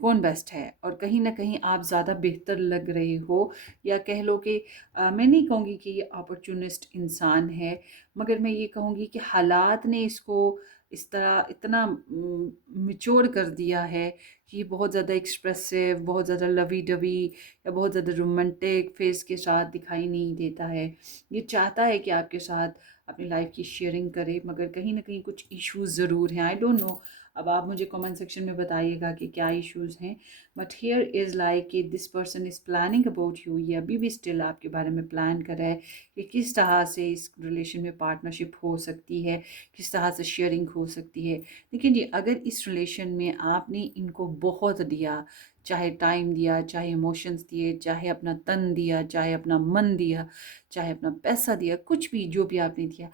कौन बेस्ट है और कहीं ना कहीं आप ज़्यादा बेहतर लग रहे हो, या कह लो कि मैं नहीं कहूँगी कि ये अपॉर्चुनिस्ट इंसान है, मगर मैं ये कहूँगी कि हालात ने इसको इस तरह इतना मिच्योर कर दिया है कि ये बहुत ज़्यादा एक्सप्रेसिव, बहुत ज़्यादा लवी डवी या बहुत ज़्यादा रोमांटिक फेस के साथ दिखाई नहीं देता है। ये चाहता है कि आपके साथ अपनी लाइफ की शेयरिंग करे, मगर कहीं ना कहीं कुछ इश्यूज ज़रूर हैं। आई डोंट नो, अब आप मुझे कमेंट सेक्शन में बताइएगा कि क्या इश्यूज हैं। बट हियर इज़ लाइक कि this person is planning about you, ये अभी भी स्टिल आपके बारे में प्लान कर रहा है कि किस तरह से इस रिलेशन में पार्टनरशिप हो सकती है, किस तरह से शेयरिंग हो सकती है। लेकिन जी अगर इस रिलेशन में आपने इनको बहुत दिया, चाहे टाइम दिया, चाहे इमोशंस दिए, चाहे अपना तन दिया, चाहे अपना मन दिया, चाहे अपना पैसा दिया, कुछ भी जो भी आपने दिया,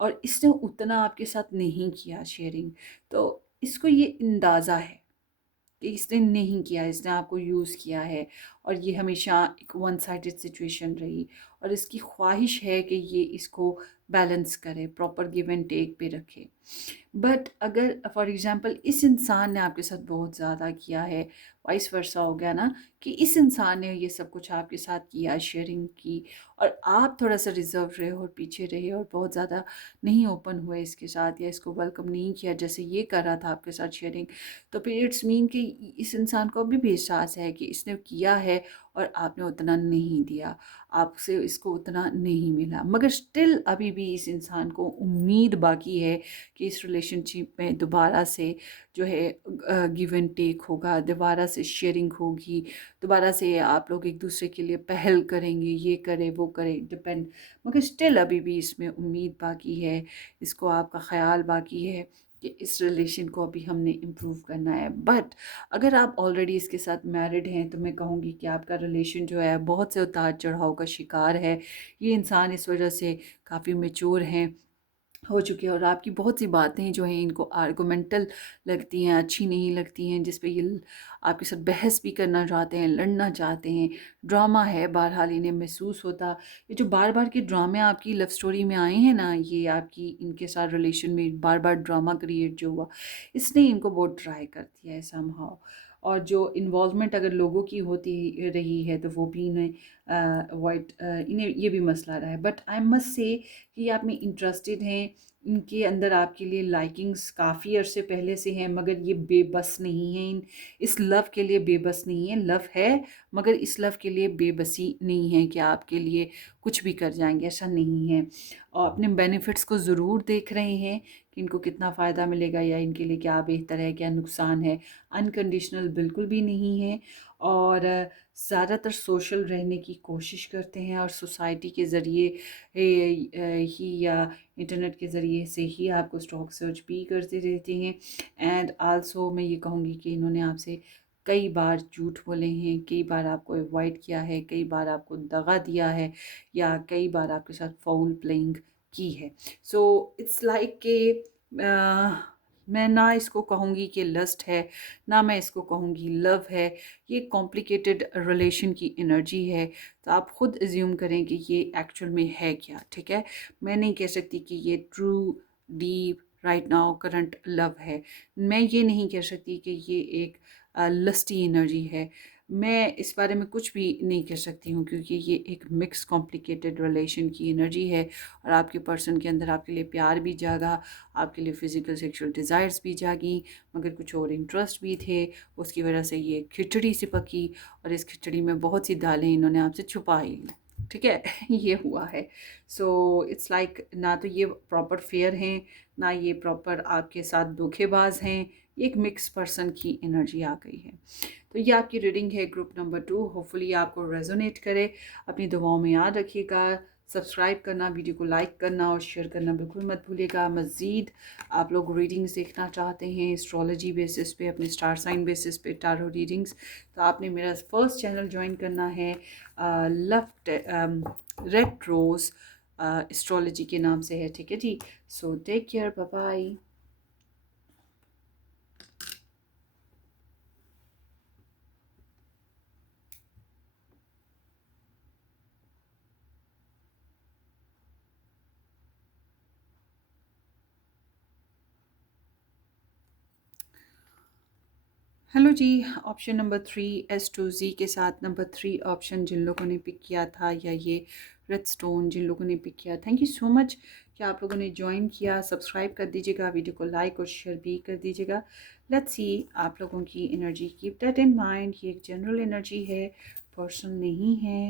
और इसने उतना आपके साथ नहीं किया शेयरिंग, तो इसको ये अंदाज़ा है कि इसने नहीं किया, इसने आपको यूज़ किया है और ये हमेशा एक वन साइडेड सिचुएशन रही। और इसकी ख्वाहिश है कि ये इसको बैलेंस करे, प्रॉपर गिव एंड टेक पे रखे। बट अगर फॉर एग्ज़ाम्पल इस इंसान ने आपके साथ बहुत ज़्यादा किया है, वाइस वर्सा हो गया ना, कि इस इंसान ने ये सब कुछ आपके साथ किया, शेयरिंग की, और आप थोड़ा सा रिजर्व रहे और पीछे रहे और बहुत ज़्यादा नहीं ओपन हुए इसके साथ या इसको वेलकम नहीं किया जैसे ये कर रहा था आपके साथ शेयरिंग, तो फिर इट्स मीन कि इस इंसान को अभी भी एहसास है कि इसने किया है और आपने उतना नहीं दिया, आपसे इसको उतना नहीं मिला, मगर स्टिल अभी भी इस इंसान को उम्मीद बाकी है कि इस रिलेशनशिप में दोबारा से जो है गिव एंड टेक होगा, दोबारा से शेयरिंग होगी, दोबारा से आप लोग एक दूसरे के लिए पहल करेंगे, ये करें वो करें, डिपेंड, मगर स्टिल अभी भी इसमें उम्मीद बाकी है, इसको आपका ख्याल बाकी है कि इस रिलेशन को अभी हमने इम्प्रूव करना है। बट अगर आप ऑलरेडी इसके साथ मैरिड हैं तो मैं कहूँगी कि आपका रिलेशन जो है बहुत से उतार चढ़ाव का शिकार है। ये इंसान इस वजह से काफ़ी मैच्योर हैं हो चुके हैं और आपकी बहुत सी बातें जो हैं इनको आर्गुमेंटल लगती हैं, अच्छी नहीं लगती हैं, जिस पे ये आपके साथ बहस भी करना चाहते हैं, लड़ना चाहते हैं। ड्रामा है, बहरहाल इन्हें महसूस होता। ये जो बार बार के ड्रामे आपकी लव स्टोरी में आए हैं ना, ये आपकी इनके साथ रिलेशन में बार बार ड्रामा क्रिएट जो हुआ, इसने इनको बहुत ट्राई कर दिया है समहाउ। और जो इन्वॉल्वमेंट अगर लोगों की होती रही है तो वो भी इन्हें अवॉइड, इन्हें ये भी मसला रहा है। बट आई मस्ट से कि ये आप में इंटरेस्टेड हैं, इनके अंदर आपके लिए लाइकिंग्स काफ़ी अरसे पहले से हैं, मगर ये बेबस नहीं है, इन इस लव के लिए बेबस नहीं है। लव है, मगर इस लव के लिए बेबसी नहीं है कि आपके लिए कुछ भी कर जाएंगे, ऐसा नहीं है। और अपने बेनिफिट्स को ज़रूर देख रहे हैं कि इनको कितना फ़ायदा मिलेगा या इनके लिए क्या बेहतर है, क्या नुकसान है। अनकंडीशनल बिल्कुल भी नहीं है। और ज़्यादातर सोशल रहने की कोशिश करते हैं और सोसाइटी के ज़रिए ही या इंटरनेट के ज़रिए से ही आपको स्टॉक सर्च भी करते रहते हैं। एंड आल्सो मैं ये कहूँगी कि इन्होंने आपसे कई बार झूठ बोले हैं, कई बार आपको अवॉइड किया है, कई बार आपको दगा दिया है, या कई बार आपके साथ फाउल प्लेइंग की है। सो इट्स लाइक के मैं ना इसको कहूँगी कि लस्ट है, ना मैं इसको कहूँगी लव है। ये कॉम्प्लिकेटेड रिलेशन की एनर्जी है। तो आप खुद एज्यूम करें कि ये एक्चुअल में है क्या, ठीक है। मैं नहीं कह सकती कि ये true deep right now current love है। मैं ये नहीं कह सकती कि ये एक लस्टी एनर्जी है। मैं इस बारे में कुछ भी नहीं कह सकती हूँ, क्योंकि ये एक मिक्स कॉम्प्लिकेटेड रिलेशन की एनर्जी है। और आपके पर्सन के अंदर आपके लिए प्यार भी जागा, आपके लिए फ़िज़िकल सेक्सुअल डिज़ायर्स भी जागी, मगर कुछ और इंटरेस्ट भी थे। उसकी वजह से ये खिचड़ी सी पकी और इस खिचड़ी में बहुत सी दालें इन्होंने आपसे छुपा ही ली, ठीक है। ये हुआ है। सो इट्स लाइक ना तो ये प्रॉपर फेयर हैं, ना ये प्रॉपर आपके साथ धोखेबाज हैं। ये एक मिक्स पर्सन की एनर्जी आ गई है। तो ये आपकी रीडिंग है ग्रुप नंबर 2। होपफुली आपको रेजोनेट करे। अपनी दुआओं में याद रखिएगा। सब्सक्राइब करना, वीडियो को लाइक करना और शेयर करना बिल्कुल मत भूलिएगा। मज़ीद आप लोग रीडिंग्स देखना चाहते हैं एस्ट्रोलॉजी बेसिस पे, अपने स्टार साइन बेसिस पे टारो रीडिंग्स, तो आपने मेरा फर्स्ट चैनल ज्वाइन करना है, लव रेड रोज़ एस्ट्रोलॉजी के नाम से है, ठीक है जी। So take care, bye bye. Hello जी। ऑप्शन नंबर 3 S2Z के साथ नंबर 3 ऑप्शन जिन लोगों ने पिक किया था, या ये रेड स्टोन जिन लोगों ने पिक किया, थैंक यू सो मच कि आप लोगों ने ज्वाइन किया। सब्सक्राइब कर दीजिएगा, वीडियो को लाइक और शेयर भी कर दीजिएगा। लेट्स सी आप लोगों की energy, keep that in mind. ये एक जनरल एनर्जी है, पर्सन नहीं है।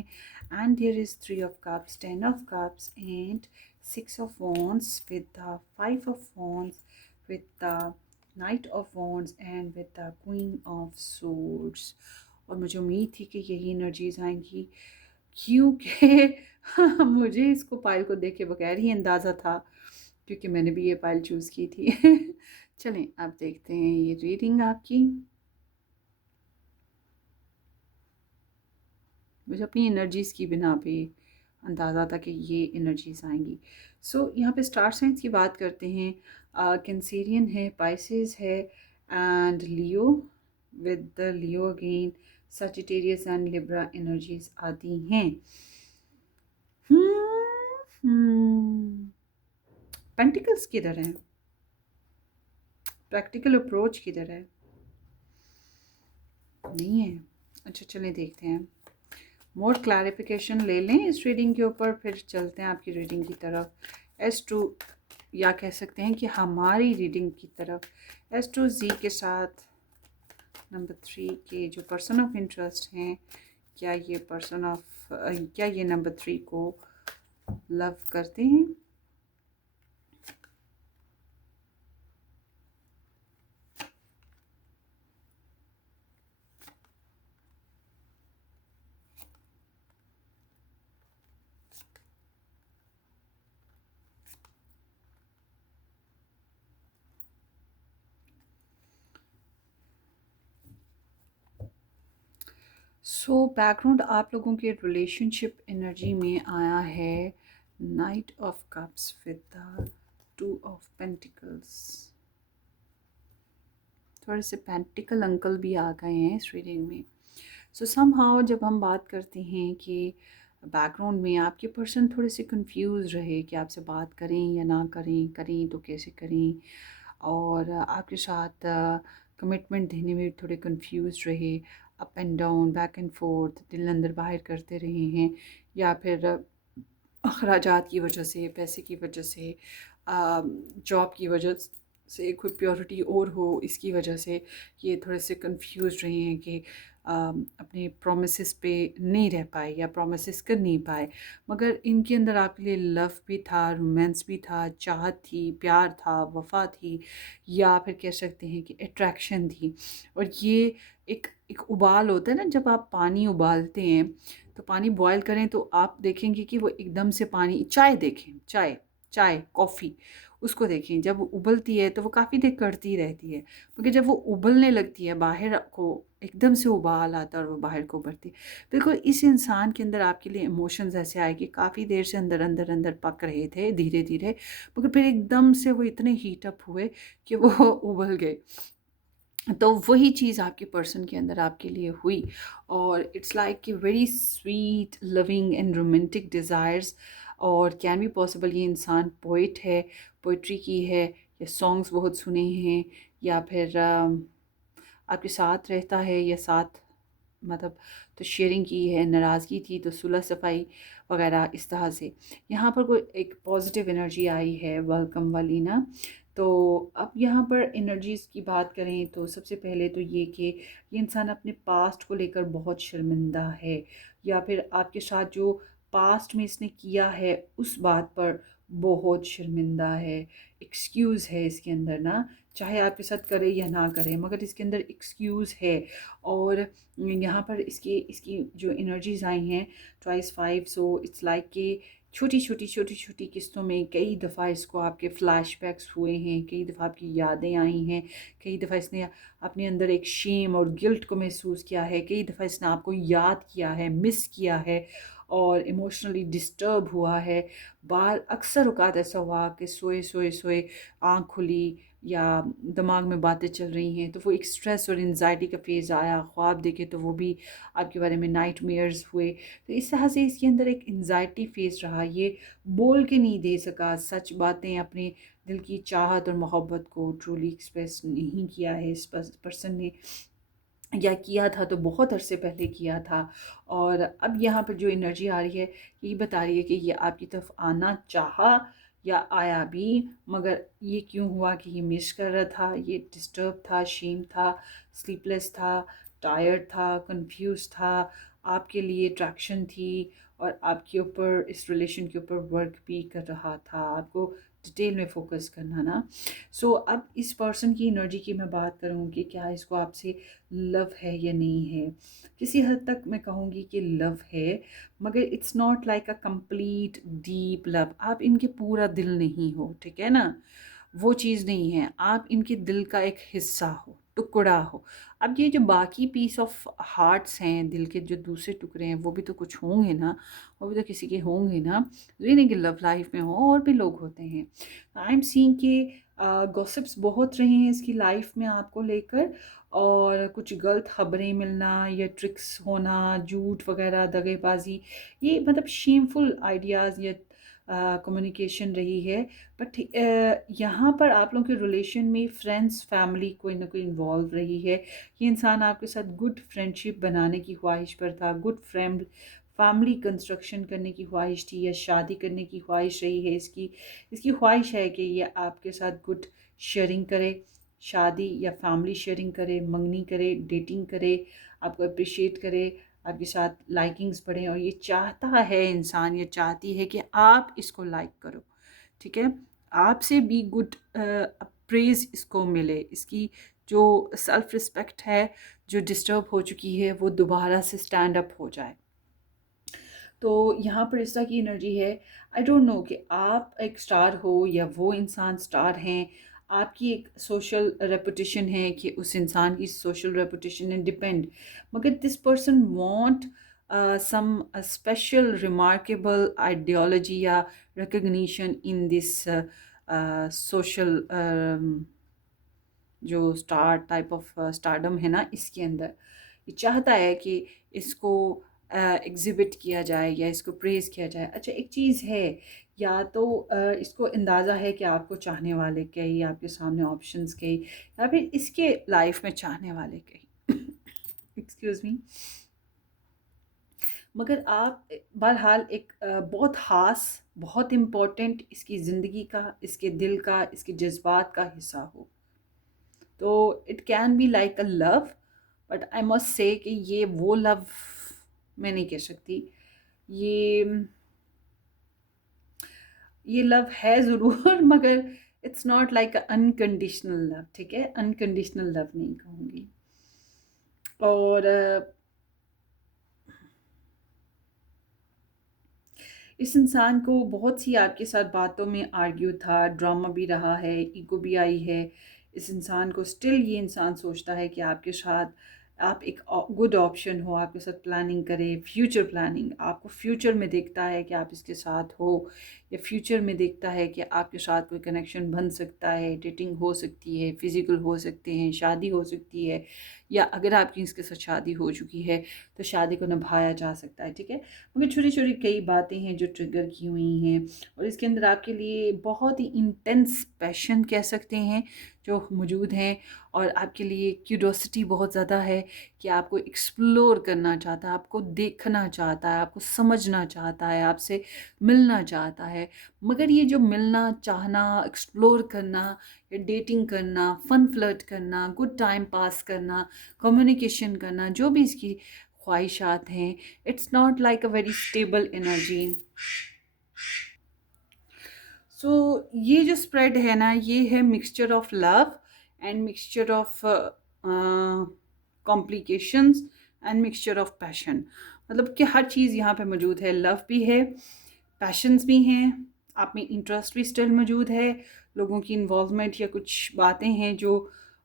And there is 3 of cups, 10 of cups and 6 of wands with the 5 of wands with the knight of wands and with the queen of swords. और मुझे उम्मीद थी कि यही एनर्जीज आएंगी, क्योंकि मुझे इसको पायल को देख के बगैर ही अंदाज़ा था, क्योंकि मैंने भी ये पायल चूज़ की थी। चलें आप देखते हैं ये रीडिंग आपकी। मुझे अपनी एनर्जीज़ की बिना पे अंदाज़ा था कि ये एनर्जीज आएंगी। सो यहाँ पे स्टार साइंस की बात करते हैं। कैंसेरियन है, पाइसेस है and Leo. With the Leo again Sagittarius and Libra energies आती हैं। पेंटिकल्स किधर है, प्रैक्टिकल अप्रोच किधर है, नहीं है। अच्छा चलें देखते हैं, मोर क्लैरिफिकेशन ले लें इस रीडिंग के ऊपर, फिर चलते हैं आपकी रीडिंग की तरफ। S2, या कह सकते हैं कि हमारी रीडिंग की तरफ। S2Z के साथ नंबर 3 के जो पर्सन ऑफ इंटरेस्ट हैं, क्या ये पर्सन ऑफ क्या ये नंबर 3 को लव करते हैं? सो बैकग्राउंड आप लोगों के रिलेशनशिप एनर्जी में आया है night of cups with the two of pentacles, थोड़े से पेंटिकल अंकल भी आ गए हैं इस रीडिंग में। सो समहाउ जब हम बात करते हैं कि बैकग्राउंड में आपके पर्सन थोड़े से कंफ्यूज रहे कि आपसे बात करें या ना करें, करें तो कैसे करें, और आपके साथ कमिटमेंट देने में थोड़े कंफ्यूज रहे, up and down, back and fourth, दिल अंदर बाहर करते रहे हैं, या फिर अखराजात की वजह से, पैसे की वजह से, जॉब की वजह से, कोई प्योरिटी और हो इसकी वजह से ये थोड़े से कंफ्यूज रहे हैं कि अपने प्रोमिसेस पे नहीं रह पाए या प्रोमिसेस कर नहीं पाए। मगर इनके अंदर आपके लिए लव भी था, रोमांस भी था, चाहत थी, प्यार था, वफा थी, या फिर कह सकते हैं कि अट्रैक्शन थी। और ये एक एक उबाल होता है ना, जब आप पानी उबालते हैं तो पानी बॉयल करें तो आप देखेंगे कि वो एकदम से पानी, चाय देखें, चाय चाय कॉफ़ी, उसको देखें जब उबलती है तो वो काफ़ी देर कड़ती रहती है, मगर जब वो उबलने लगती है, बाहर को एकदम से उबाल आता है और वो बाहर को उभरती है। बिल्कुल इस इंसान के अंदर आपके लिए इमोशंस ऐसे आए कि काफ़ी देर से अंदर अंदर अंदर पक रहे थे धीरे धीरे, मगर फिर एकदम से वो इतने हीट अप हुए कि वो उबल गए। तो वही चीज़ आपके पर्सन के अंदर आपके लिए हुई, और इट्स लाइक कि very sweet loving and romantic desires. और कैन बी पॉसिबल ये इंसान पोइट है, पोइट्री की है, या सॉन्ग्स बहुत सुने हैं, या फिर आपके साथ रहता है, या साथ मतलब तो शेयरिंग की है, नाराज़गी थी तो सुलह सफाई वगैरह इस तरह से। यहाँ पर कोई एक पॉजिटिव एनर्जी आई है वेलकम वाली ना। तो अब यहाँ पर एनर्जीज़ की बात करें तो सबसे पहले तो ये कि ये इंसान अपने पास्ट को लेकर बहुत शर्मिंदा है, या फिर आपके साथ जो पास्ट में इसने किया है उस बात पर बहुत शर्मिंदा है। एक्सक्यूज़ है इसके अंदर ना, चाहे आपके साथ करे या ना करे, मगर इसके अंदर एक्सक्यूज़ है। और यहाँ पर इसकी इसकी जो एनर्जीज आई हैं, twice five, so it's like कि छोटी छोटी छोटी छोटी किस्तों में कई दफ़ा इसको आपके फ्लैशबैक्स हुए हैं, कई दफ़ा आपकी यादें आई हैं, कई दफ़ा इसने अपने अंदर एक शेम और गिल्ट को महसूस किया है, कई दफ़ा इसने आपको याद किया है, मिस किया है, और इमोशनली डिस्टर्ब हुआ है। बार अक्सर औकात ऐसा हुआ कि सोए सोए सोए आँख खुली या दिमाग में बातें चल रही हैं तो वो एक स्ट्रेस और एंजाइटी का फेज़ आया, ख्वाब देखे तो वो भी आपके बारे में नाइटमेयर्स हुए। तो इस तरह से इसके अंदर एक एंजाइटी फेज़ रहा, ये बोल के नहीं दे सका सच बातें, अपने दिल की चाहत और मोहब्बत को ट्रूली एक्सप्रेस नहीं किया है इस पर्सन ने, या किया था तो बहुत अरसे पहले किया था। और अब यहाँ पर जो एनर्जी आ रही है ये बता रही है कि ये आपकी तरफ आना चाहा या आया भी, मगर ये क्यों हुआ कि ये मिस कर रहा था, ये डिस्टर्ब था, शेम था, स्लीपलेस था, टायर्ड था, कंफ्यूज था, आपके लिए अट्रैक्शन थी, और आपके ऊपर इस रिलेशन के ऊपर वर्क भी कर रहा था, आपको डिटेल में फोकस करना ना। सो अब इस पर्सन की एनर्जी की मैं बात करूँ कि क्या इसको आपसे लव है या नहीं है। किसी हद तक मैं कहूँगी कि लव है, मगर it's not like a complete deep love. आप इनके पूरा दिल नहीं हो, ठीक है ना, वो चीज़ नहीं है, आप इनके दिल का एक हिस्सा हो, टुकड़ा हो। अब ये जो बाकी पीस ऑफ हार्ट्स हैं, दिल के जो दूसरे टुकड़े हैं, वो भी तो कुछ होंगे ना, वो भी तो किसी के होंगे ना। ये नहीं कि लव लाइफ में हो, और भी लोग होते हैं। आई एम सीइंग कि गॉसिप्स बहुत रहे हैं इसकी लाइफ में आपको लेकर, और कुछ गलत खबरें मिलना या ट्रिक्स होना, झूठ वगैरह, दगेबाजी, ये मतलब शेमफुल आइडियाज़ या कम्युनिकेशन रही है। बट यहाँ पर आप लोगों के रिलेशन में फ्रेंड्स, फैमिली कोई ना कोई इन्वॉल्व रही है। ये इंसान आपके साथ गुड फ्रेंडशिप बनाने की ख्वाहिश पर था, गुड फ्रेंड फैमिली कंस्ट्रक्शन करने की ख्वाहिश थी, या शादी करने की ख्वाहिश रही है इसकी। इसकी ख्वाहिश है कि ये आपके साथ गुड शेयरिंग करे, शादी या फैमिली शेयरिंग करे, मंगनी करे, डेटिंग करे, आपको अप्रिशिएट करे, आपके साथ लाइकिंग्स बढ़ें, और ये चाहता है इंसान, ये चाहती है कि आप इसको लाइक करो, ठीक है, आपसे भी गुड प्रेज़ इसको मिले, इसकी जो सेल्फ रिस्पेक्ट है जो डिस्टर्ब हो चुकी है वो दोबारा से स्टैंड अप हो जाए। तो यहाँ पर इस तरह की एनर्जी है। आई डोंट नो कि आप एक स्टार हो या वो इंसान स्टार हैं, आपकी एक सोशल रेपुटेशन है कि उस इंसान की सोशल रेपुटेशन है डिपेंड, मगर this person want some special remarkable ideology या रिकग्निशन इन दिस सोशल जो स्टार टाइप ऑफ स्टारडम है ना इसके अंदर, ये चाहता है कि इसको एग्जिबिट किया जाए या इसको प्रेज़ किया जाए। अच्छा, एक चीज़ है, या तो इसको अंदाज़ा है कि आपको चाहने वाले कई, आपके सामने ऑप्शंस कई, या फिर इसके लाइफ में चाहने वाले कई एक्सक्यूज़ मी। मगर आप बहरहाल एक बहुत ख़ास, बहुत इम्पोर्टेंट इसकी ज़िंदगी का, इसके दिल का, इसके जज़्बात का हिस्सा हो। तो it can be like a love, but I must say कि ये वो लव मैं नहीं कह सकती। ये ये लव है ज़रूर मगर it's not like a unconditional love, ठीक है, अनकंडीशनल लव नहीं कहूँगी। और इस इंसान को बहुत सी आपके साथ बातों में आर्ग्यू था, ड्रामा भी रहा है, ईगो भी आई है। इस इंसान को स्टिल ये इंसान सोचता है कि आपके साथ आप एक गुड ऑप्शन हो, आपके साथ प्लानिंग करे, फ्यूचर प्लानिंग, आपको फ्यूचर में देखता है कि आप इसके साथ हो, या फ्यूचर में देखता है कि आपके साथ कोई कनेक्शन बन सकता है, डेटिंग हो सकती है, फिज़िकल हो सकते हैं, शादी हो सकती है, या अगर आपकी इसके साथ शादी हो चुकी है तो शादी को निभाया जा सकता है, ठीक है। मगर छोटी छोटी कई बातें हैं जो ट्रिगर की हुई हैं, और इसके अंदर आपके लिए बहुत ही इंटेंस पैशन कह सकते हैं जो मौजूद हैं, और आपके लिए क्यूरोसिटी बहुत ज़्यादा है कि आपको एक्सप्लोर करना चाहता है, आपको देखना चाहता है, आपको समझना चाहता है, आपसे मिलना चाहता है। मगर ये जो मिलना चाहना, एक्सप्लोर करना, या डेटिंग करना, फन फ्लर्ट करना, गुड टाइम पास करना, कम्युनिकेशन करना, जो भी इसकी ख्वाहिशात हैं, it's not like a very stable energy. So ये जो स्प्रेड है ना, ये है mixture of love and mixture of complications and mixture of passion. मतलब कि हर चीज़ यहाँ पे मौजूद है, लव भी है, पैशंस भी हैं, आप में इंटरेस्ट भी स्टिल मौजूद है, लोगों की इन्वॉल्वमेंट या कुछ बातें हैं जो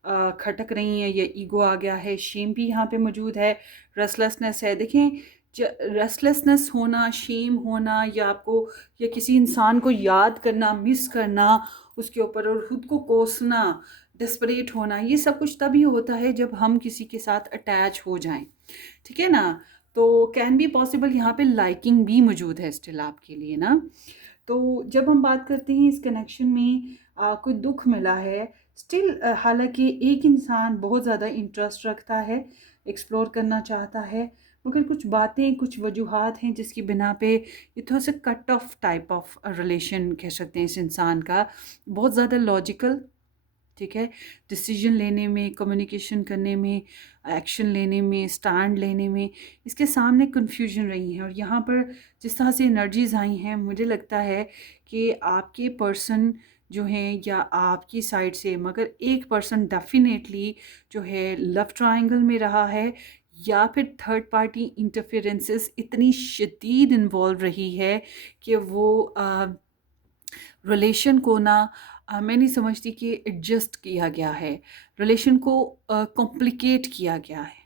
खटक रही हैं, या ईगो आ गया है, शेम भी यहाँ पे मौजूद है, रेस्टलेसनेस है। देखें, रेस्टलेसनेस होना, शेम होना, या आपको, या किसी इंसान को याद करना, मिस करना उसके ऊपर, और ख़ुद को कोसना, डेस्परेट होना, ये सब कुछ तभी होता है जब हम किसी के साथ अटैच हो जाएं, ठीक है ना। तो कैन बी पॉसिबल यहाँ पे लाइकिंग भी मौजूद है स्टिल आपके लिए ना। तो जब हम बात करते हैं इस कनेक्शन में कोई दुख मिला है स्टिल, हालांकि एक इंसान बहुत ज़्यादा इंटरेस्ट रखता है, एक्सप्लोर करना चाहता है, मगर कुछ बातें, कुछ वजूहात हैं जिसकी बिना पे ये थोड़ा सा cut off type of relation कह सकते हैं इस इंसान का, बहुत ज़्यादा लॉजिकल, ठीक है, डिसीजन लेने में, कम्युनिकेशन करने में, एक्शन लेने में, स्टैंड लेने में, इसके सामने कन्फ्यूजन रही है। और यहाँ पर जिस तरह से एनर्जीज आई हैं, मुझे लगता है कि आपके पर्सन जो हैं, या आपकी साइड से, मगर एक पर्सन डेफिनेटली जो है लव ट्रायंगल में रहा है, या फिर थर्ड पार्टी इंटरफेरेंसेस इतनी शदीद इन्वॉल्व रही है कि वो रिलेशन को ना, मैं नहीं समझती कि एडजस्ट किया गया है, रिलेशन को कॉम्प्लिकेट किया गया है।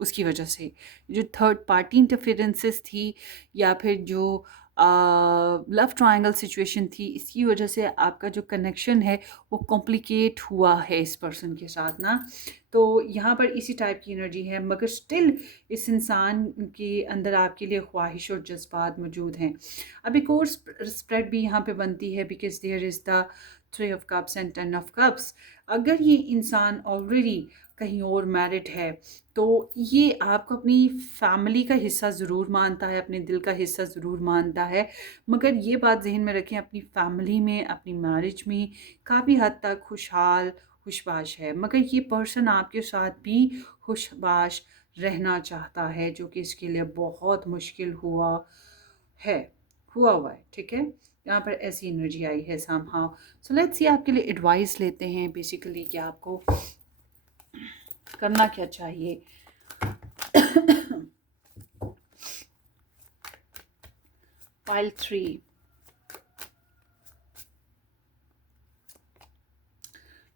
उसकी वजह से जो थर्ड पार्टी इंटरफेरेंसेस थी, या फिर जो लव ट्रायंगल सिचुएशन थी, इसकी वजह से आपका जो कनेक्शन है वो कॉम्प्लिकेट हुआ है इस पर्सन के साथ ना। तो यहाँ पर इसी टाइप की एनर्जी है, मगर स्टिल इस इंसान के अंदर आपके लिए ख्वाहिश और जज्बात मौजूद हैं। अब एक और स्प्रेड भी यहाँ पे बनती है, because there is the 3 of Cups and 10 of Cups। अगर ये इंसान ऑलरेडी कहीं और मैरिड है, तो ये आपको अपनी फैमिली का हिस्सा ज़रूर मानता है, अपने दिल का हिस्सा ज़रूर मानता है, मगर ये बात जहन में रखें, अपनी फैमिली में, अपनी मैरिज में काफ़ी हद तक खुशहाल, खुशबाश है, मगर ये पर्सन आपके साथ भी खुशबाश रहना चाहता है, जो कि इसके लिए बहुत मुश्किल है हुआ है, ठीक है। यहाँ पर ऐसी एनर्जी आई है समहाउ। सो लेट्स सी, आपके लिए एडवाइस लेते हैं बेसिकली कि आपको करना क्या चाहिए। Pile 3,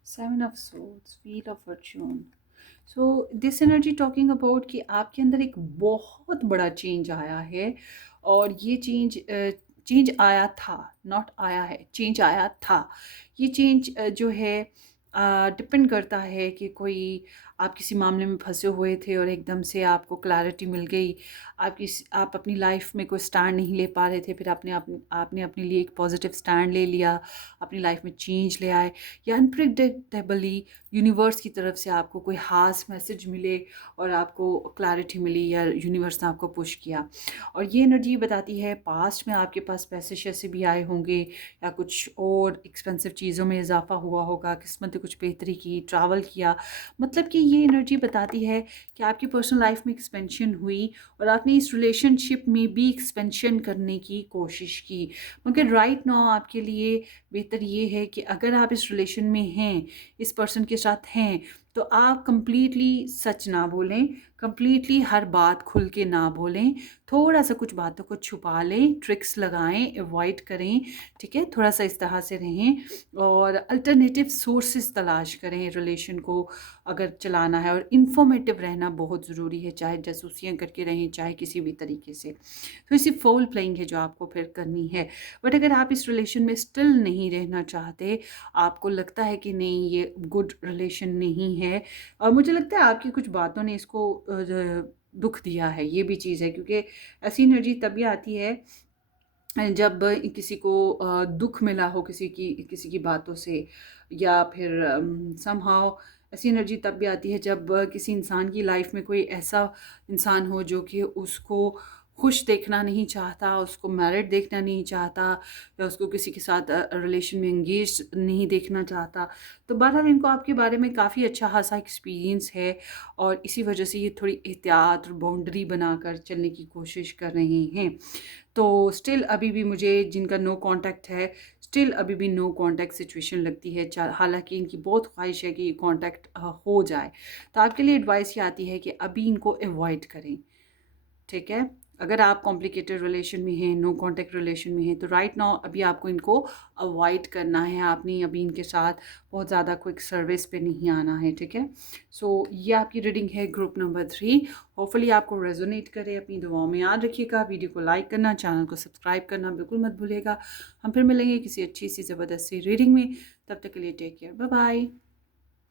7 of Swords, Wheel of Fortune। So this energy talking about कि आपके अंदर एक बहुत बड़ा चेंज आया है, और ये चेंज चेंज आया था, नॉट आया है, चेंज आया था। ये चेंज जो है डिपेंड करता है कि कोई आप किसी मामले में फंसे हुए थे और एकदम से आपको क्लैरिटी मिल गई, आप अपनी लाइफ में कोई स्टैंड नहीं ले पा रहे थे, फिर आपने अपने लिए एक पॉजिटिव स्टैंड ले लिया, अपनी लाइफ में चेंज ले आए, या अनप्रिडिक्टेबली यूनिवर्स की तरफ से आपको कोई खास मैसेज मिले और आपको क्लैरिटी मिली, या यूनिवर्स ने आपको पुश किया। और ये एनर्जी बताती है पास्ट में आपके पास पैसे शैसे भी आए होंगे, या कुछ और एक्सपेंसिव चीज़ों में इजाफा हुआ होगा, किस्मत ने कुछ बेहतरी की, ट्रैवल किया। मतलब कि ये एनर्जी बताती है कि आपकी पर्सनल लाइफ में एक्सपेंशन हुई और आपने इस रिलेशनशिप में भी एक्सपेंशन करने की कोशिश की। मगर राइट नाउ आपके लिए बेहतर ये है कि अगर आप इस रिलेशन में हैं, इस पर्सन के साथ हैं, तो आप कंप्लीटली सच ना बोलें, कंप्लीटली हर बात खुल के ना बोलें, थोड़ा सा कुछ बातों को छुपा लें, ट्रिक्स लगाएं, अवॉइड करें, ठीक है, थोड़ा सा इस तरह से रहें, और अल्टरनेटिव सोर्सेज तलाश करें रिलेशन को अगर चलाना है। और इन्फॉर्मेटिव रहना बहुत ज़रूरी है, चाहे जासूसियाँ करके रहें, चाहे किसी भी तरीके से। तो इसी फोल प्लेइंग है जो आपको फिर करनी है। बट अगर आप इस रिलेशन में स्टिल नहीं रहना चाहते, आपको लगता है कि नहीं ये गुड रिलेशन नहीं है, और मुझे लगता है आपकी कुछ बातों ने इसको दुख दिया है, ये भी चीज़ है, क्योंकि ऐसी एनर्जी तभी आती है जब किसी को दुख मिला हो किसी की बातों से, या फिर समहाउ ऐसी एनर्जी तब भी आती है जब किसी इंसान की लाइफ में कोई ऐसा इंसान हो जो कि उसको खुश देखना नहीं चाहता, उसको मैरिड देखना नहीं चाहता, या उसको किसी के साथ रिलेशन में एंगेज नहीं देखना चाहता। तो बहरहाल इनको आपके बारे में काफ़ी अच्छा खासा एक्सपीरियंस है, और इसी वजह से ये थोड़ी एहतियात और बाउंड्री बनाकर चलने की कोशिश कर रहे हैं। तो स्टिल अभी भी मुझे जिनका नो कांटेक्ट है, स्टिल अभी भी नो कांटेक्ट सिचुएशन लगती है, हालांकि इनकी बहुत ख्वाहिश है कि ये कांटेक्ट हो जाए। तो आपके लिए एडवाइस ये आती है कि अभी इनको अवॉइड करें, ठीक है। अगर आप कॉम्प्लिकेटेड रिलेशन में हैं, नो कांटेक्ट रिलेशन में हैं, तो राइट नाउ अभी आपको इनको अवॉइड करना है, आपने अभी इनके साथ बहुत ज़्यादा क्विक सर्विस पे नहीं आना है, ठीक है। सो ये आपकी रीडिंग है ग्रुप नंबर 3। होपफुली आपको रेजोनेट करे, अपनी दुआओं में याद रखिएगा, वीडियो को लाइक करना, चैनल को सब्सक्राइब करना बिल्कुल मत भूलिएगा। हम फिर मिलेंगे किसी अच्छी सी ज़बरदस्त सी रीडिंग में, तब तक के लिए टेक केयर, बाय बाय।